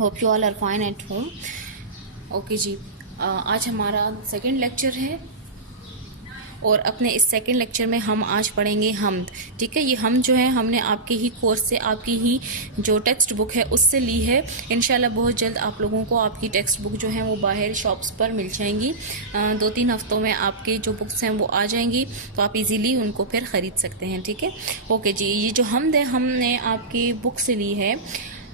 Hope you all are fine at home. Okay जी, आज हमारा सेकंड लेक्चर है और अपने इस सेकंड लेक्चर में हम आज पढ़ेंगे हम्द। ठीक है, ये हम जो है हमने आपके ही कोर्स से, आपकी ही जो टेक्स्ट बुक है उससे ली है। इंशाल्लाह बहुत जल्द आप लोगों को आपकी टेक्स्ट बुक जो है वो बाहर शॉप्स पर मिल जाएंगी। 2-3 हफ्तों में आपके जो बुक्स हैं वो आ जाएंगी, तो आप इजीली उनको फिर ख़रीद सकते हैं। ठीक है, ओके जी, ये जो हम्द है हमने आपकी बुक से ली है।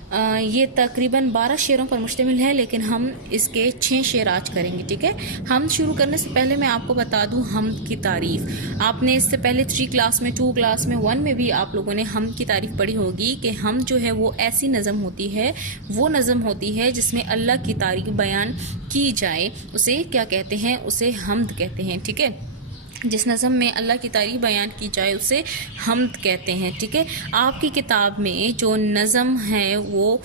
ये तकरीबन 12 शेरों पर मुश्तमिल है, लेकिन हम इसके 6 शेर आज करेंगे। ठीक है, हम शुरू करने से पहले मैं आपको बता दूं हम्द की तारीफ। आपने इससे पहले 3 क्लास में, 2 क्लास में, 1 में भी आप लोगों ने हम्द की तारीफ पढ़ी होगी कि हम जो है वो ऐसी नज़म होती है, वो नज़म होती है जिसमें अल्लाह की तारीफ बयान की जाए, उसे क्या कहते हैं, उसे हम्द कहते हैं। ठीक है, जिस नज़म में अल्लाह की तारीफ बयान की जाए उसे हम्द कहते हैं। ठीक है, आपकी किताब में जो नज़म है वो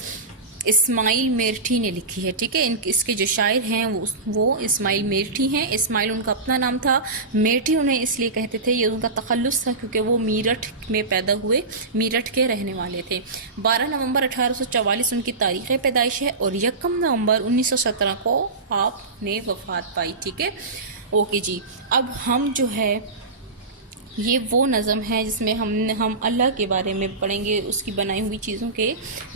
इस्माइल मेरठी ने लिखी है। ठीक है, इसके जो शायर हैं वो इस्माइल मेरठी हैं। इस्माइल उनका अपना नाम था, मेरठी उन्हें इसलिए कहते थे, ये उनका तखल्लुस था क्योंकि वो मीरठ में पैदा हुए, मीरठ के रहने वाले थे। 12 नवंबर 1844 उनकी तारीख़ पैदाइश है और 1 नवंबर 1917 को आपने वफ़ात पाई। ठीक है, ओके जी, अब हम जो है ये वो नज़म है जिसमें हम अल्लाह के बारे में पढ़ेंगे, उसकी बनाई हुई चीज़ों के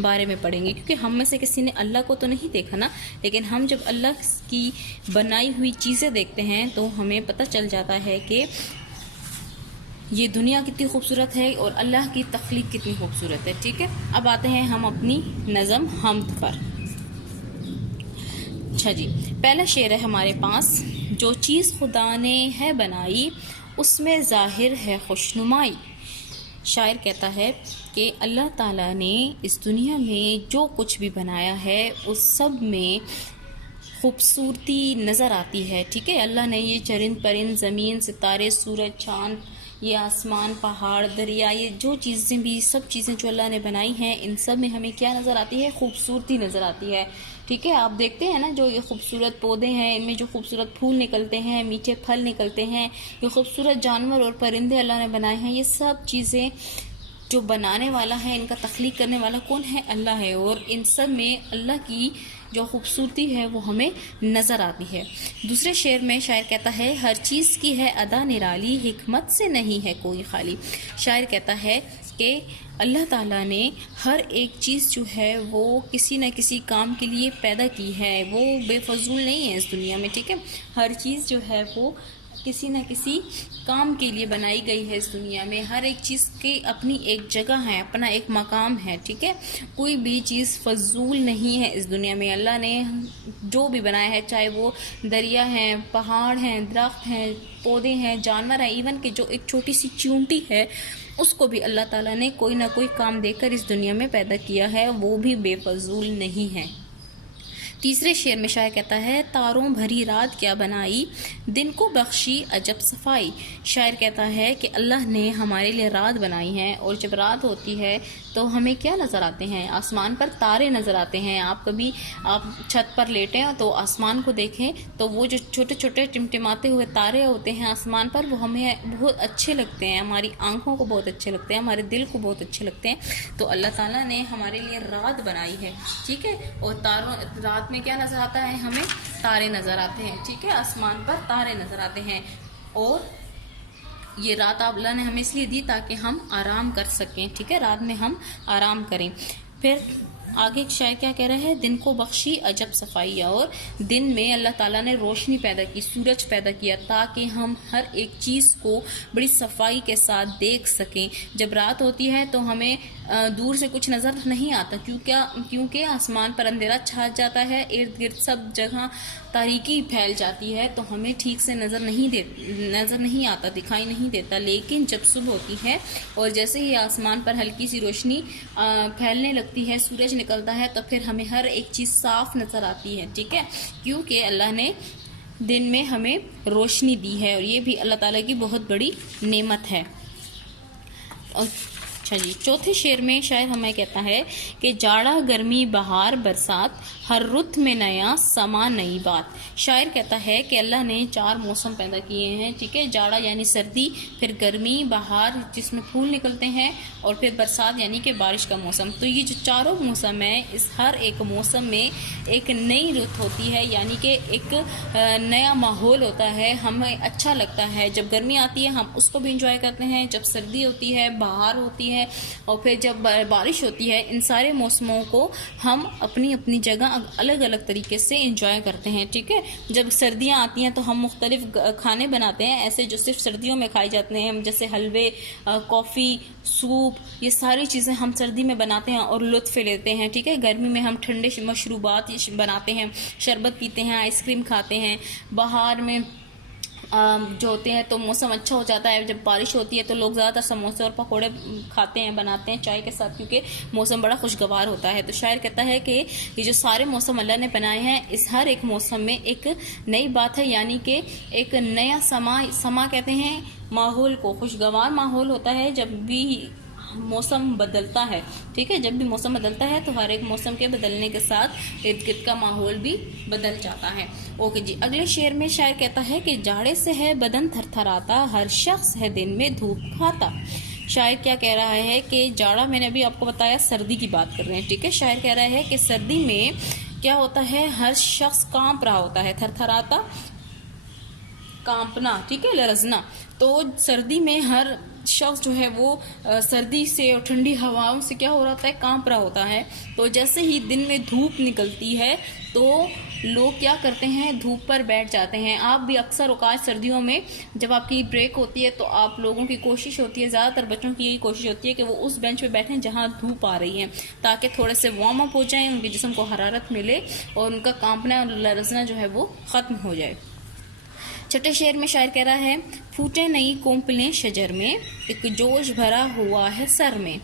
बारे में पढ़ेंगे। क्योंकि हम में से किसी ने अल्लाह को तो नहीं देखा ना, लेकिन हम जब अल्लाह की बनाई हुई चीज़ें देखते हैं तो हमें पता चल जाता है कि ये दुनिया कितनी खूबसूरत है और अल्लाह की तख्लीक कितनी खूबसूरत है। ठीक है, अब आते हैं हम अपनी नज़म हम्द पर। अच्छा जी, पहला शेर है हमारे पास। जो चीज़ खुदा ने है बनाई उसमें ज़ाहिर है खुशनुमाई। शायर कहता है कि अल्लाह ताला ने इस दुनिया में जो कुछ भी बनाया है उस सब में खूबसूरती नज़र आती है। ठीक है, अल्लाह ने ये चरिंद परिंद, ज़मीन, सितारे, सूरज, चाँद, ये आसमान, पहाड़, दरिया, ये जो चीज़ें भी, सब चीज़ें जो अल्लाह ने बनाई हैं, इन सब में हमें क्या नज़र आती है, खूबसूरती नज़र आती है। ठीक है, आप देखते हैं ना, जो ये खूबसूरत पौधे हैं, इनमें जो खूबसूरत फूल निकलते हैं, मीठे फल निकलते हैं, ये खूबसूरत जानवर और परिंदे अल्लाह ने बनाए हैं, ये सब चीज़ें जो बनाने वाला है, इनका तख्लीक करने वाला कौन है, अल्लाह है। और इन सब में अल्लाह की जो खूबसूरती है वो हमें नज़र आती है। दूसरे शेर में शायर कहता है, हर चीज़ की है अदा निराली, हिकमत से नहीं है कोई खाली। शायर कहता है कि अल्लाह ताला ने हर एक चीज़ जो है वो किसी न किसी काम के लिए पैदा की है, वो बेफजूल नहीं है इस दुनिया में। ठीक है, हर चीज़ जो है वो किसी न किसी काम के लिए बनाई गई है इस दुनिया में। हर एक चीज़ की अपनी एक जगह है, अपना एक मकाम है। ठीक है, कोई भी चीज़ फजूल नहीं है इस दुनिया में। अल्लाह ने जो भी बनाया है, चाहे वो दरिया हैं, पहाड़ हैं, दरख्त हैं, पौधे हैं, जानवर हैं, इवन कि जो एक छोटी सी चींटी है उसको भी अल्लाह ताला ने कोई ना कोई काम देकर इस दुनिया में पैदा किया है, वो भी बेफजूल नहीं है। तीसरे शेर में शायर कहता है, तारों भरी रात क्या बनाई, दिन को बख्शी अजब सफाई। शायर कहता है कि अल्लाह ने हमारे लिए रात बनाई है और जब रात होती है तो हमें क्या नज़र आते हैं, आसमान पर तारे नज़र आते हैं। आप छत पर लेटे हैं तो आसमान को देखें तो वो जो छोटे छोटे टिमटिमाते हुए तारे होते हैं आसमान पर, वो हमें बहुत अच्छे लगते हैं, हमारी आंखों को बहुत अच्छे लगते हैं, हमारे दिल को बहुत अच्छे लगते हैं। तो अल्लाह ताला ने हमारे लिए रात बनाई है। ठीक है, और रात में क्या नज़र आता है, हमें तारे नज़र आते हैं। ठीक है, आसमान पर तारे नज़र आते हैं। और ये रात अल्लाह ने हमें इसलिए दी ताकि हम आराम कर सकें। ठीक है, रात में हम आराम करें। फिर आगे शायर क्या कह रहा है, दिन को बख्शी अजब सफाई, और दिन में अल्लाह ताला ने रोशनी पैदा की, सूरज पैदा किया ताकि हम हर एक चीज़ को बड़ी सफाई के साथ देख सकें। जब रात होती है तो हमें दूर से कुछ नज़र नहीं आता, क्योंकि आसमान पर अंधेरा छा जाता है, इर्द गिर्द सब जगह तारीकी फैल जाती है, तो हमें ठीक से नज़र नहीं आता, दिखाई नहीं देता। लेकिन जब सुबह होती है और जैसे ही आसमान पर हल्की सी रोशनी फैलने लगती है, सूरज निकलता है, तो फिर हमें हर एक चीज़ साफ नज़र आती है। ठीक है, क्योंकि अल्लाह ने दिन में हमें रोशनी दी है और ये भी अल्लाह ताला की बहुत बड़ी नेमत है। और अच्छा जी, चौथे शेर में शायर हमें कहता है कि जाड़ा गर्मी बहार बरसात हर रुत में नया समा नई बात। शायर कहता है कि अल्लाह ने 4 मौसम पैदा किए हैं, ठीक है। जाड़ा यानी सर्दी, फिर गर्मी बहार जिसमें फूल निकलते हैं, और फिर बरसात यानी कि बारिश का मौसम। तो ये जो चारों मौसम है, इस हर एक मौसम में एक नई रुत होती है, यानी कि एक नया माहौल होता है, हमें अच्छा लगता है। जब गर्मी आती है हम उसको भी इंजॉय करते हैं, जब सर्दी होती है, बहार होती है, और फिर जब बारिश होती है, इन सारे मौसमों को हम अपनी अपनी जगह अलग अलग तरीके से एंजॉय करते हैं, ठीक है। जब सर्दियां आती हैं तो हम मुख्तलिफ खाने बनाते हैं ऐसे जो सिर्फ सर्दियों में खाए जाते हैं, जैसे हलवे, कॉफ़ी, सूप, ये सारी चीज़ें हम सर्दी में बनाते हैं और लुत्फ़ लेते हैं, ठीक है। गर्मी में हम ठंडे मशरूबात बनाते हैं, शरबत पीते हैं, आइसक्रीम खाते हैं। बहार में जो होते हैं तो मौसम अच्छा हो जाता है। जब बारिश होती है तो लोग ज़्यादातर समोसे और पकोड़े खाते हैं, बनाते हैं चाय के साथ, क्योंकि मौसम बड़ा खुशगवार होता है। तो शायर कहता है कि ये जो सारे मौसम अल्लाह ने बनाए हैं, इस हर एक मौसम में एक नई बात है, यानी कि एक नया समा कहते हैं माहौल को। खुशगवार माहौल होता है जब भी मौसम बदलता है, ठीक है। जब भी मौसम बदलता है तो हर एक मौसम के बदलने के साथ इर्द गिर्द का माहौल भी बदल जाता है। ओके जी, अगले शेर में शायर कहता है कि जाड़े से है बदन थरथराता हर शख्स है दिन में धूप खाता। शायर क्या कह रहा है कि जाड़ा, मैंने अभी आपको बताया सर्दी की बात कर रहे हैं, ठीक है। शायर कह रहा है कि सर्दी में क्या होता है, हर शख्स कांप रहा होता है, थरथराता कांपना, ठीक है, लरजना। तो सर्दी में हर शख्स जो है वो सर्दी से और ठंडी हवाओं से क्या हो रहा है, कांप रहा होता है। तो जैसे ही दिन में धूप निकलती है तो लोग क्या करते हैं, धूप पर बैठ जाते हैं। आप भी अक्सर औकात सर्दियों में जब आपकी ब्रेक होती है तो आप लोगों की कोशिश होती है, ज़्यादातर बच्चों की यही कोशिश होती है कि वो उस बेंच पे बैठें जहाँ धूप आ रही है, ताकि थोड़े से वार्म अप हो जाएं, उनके जिस्म को हरारत मिले और उनका कांपना और लरजना जो है वो ख़त्म हो जाए। छठे शेर में शायर कह रहा है, फूटे नई कोंपलें शजर में एक जोश भरा हुआ है सर में।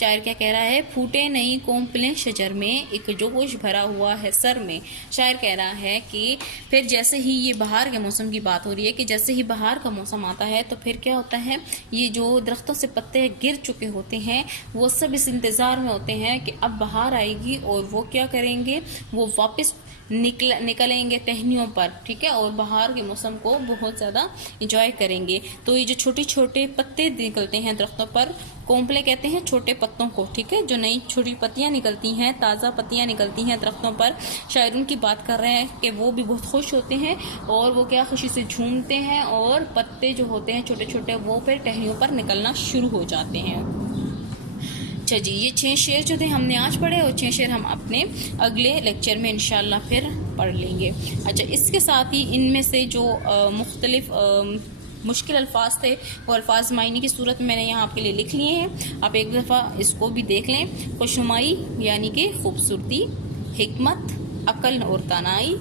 शायर क्या कह रहा है, फूटे नई कोंपलें शजर में एक जोश भरा हुआ है सर में। शायर कह रहा है कि फिर जैसे ही ये बहार के मौसम की बात हो रही है कि जैसे ही बहार का मौसम आता है तो फिर क्या होता है, ये जो दरख्तों से पत्ते गिर चुके होते हैं वो सब इस इंतज़ार में होते हैं कि अब बहार आएगी और वो क्या करेंगे, वो वापस निकलेंगे टहनियों पर, ठीक है, और बहार के मौसम को बहुत ज़्यादा इंजॉय करेंगे। तो ये जो छोटे छोटे पत्ते निकलते हैं दरख्तों पर, कोंपले कहते हैं छोटे पत्तों को, ठीक है, जो नई छोटी पत्तियां निकलती हैं, ताज़ा पत्तियां निकलती हैं दरख्तों पर। शायर उनकी बात कर रहे हैं कि वो भी बहुत खुश होते हैं और वो क्या खुशी से झूमते हैं, और पत्ते जो होते हैं छोटे छोटे वो फिर टहनियों पर निकलना शुरू हो जाते हैं। अच्छा जी, ये 6 शेर जो थे हमने आज पढ़े, और 6 शेर हम अपने अगले लेक्चर में इंशाल्लाह फिर पढ़ लेंगे। अच्छा, इसके साथ ही इनमें से जो मुख्तलिफ मुश्किल अल्फाज थे वो अल्फाज मायने की सूरत में मैंने यहाँ आपके लिए लिख लिए हैं, आप एक दफ़ा इसको भी देख लें। खुशनुमाई यानी कि खूबसूरती, हिकमत, अक्ल और दानाई,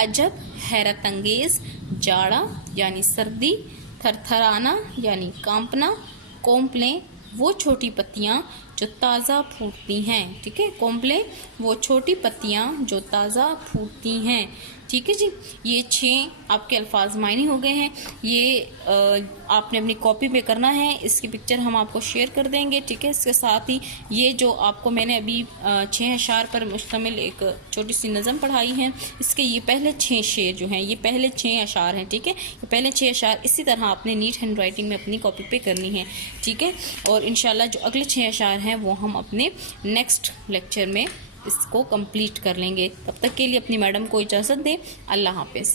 अजब हैरत अंगेज़, जाड़ा यानी सर्दी, थरथराना यानी कांपना, कोंपलें वो छोटी पत्तियाँ जो ताज़ा फूटती हैं, ठीक है, कोंपलें वो छोटी पत्तियाँ जो ताज़ा फूटती हैं, ठीक है जी। ये 6 आपके अल्फाज मायने हो गए हैं। ये आपने अपनी कॉपी पे करना है, इसकी पिक्चर हम आपको शेयर कर देंगे, ठीक है। इसके साथ ही ये जो आपको मैंने अभी 6 अशार पर मुश्तमिल एक छोटी सी नज़म पढ़ाई है, इसके ये पहले 6 शेर जो हैं, ये पहले 6 अशार हैं, ठीक है। ये पहले 6 अशार इसी तरह आपने नीट हैंड राइटिंग में अपनी कॉपी पे करनी है, ठीक है। और इंशाल्लाह जो अगले 6 अशार हैं वो हम अपने नेक्स्ट लेक्चर में इसको कंप्लीट कर लेंगे। तब तक के लिए अपनी मैडम को इजाज़त दें। अल्लाह हाफ़िज़।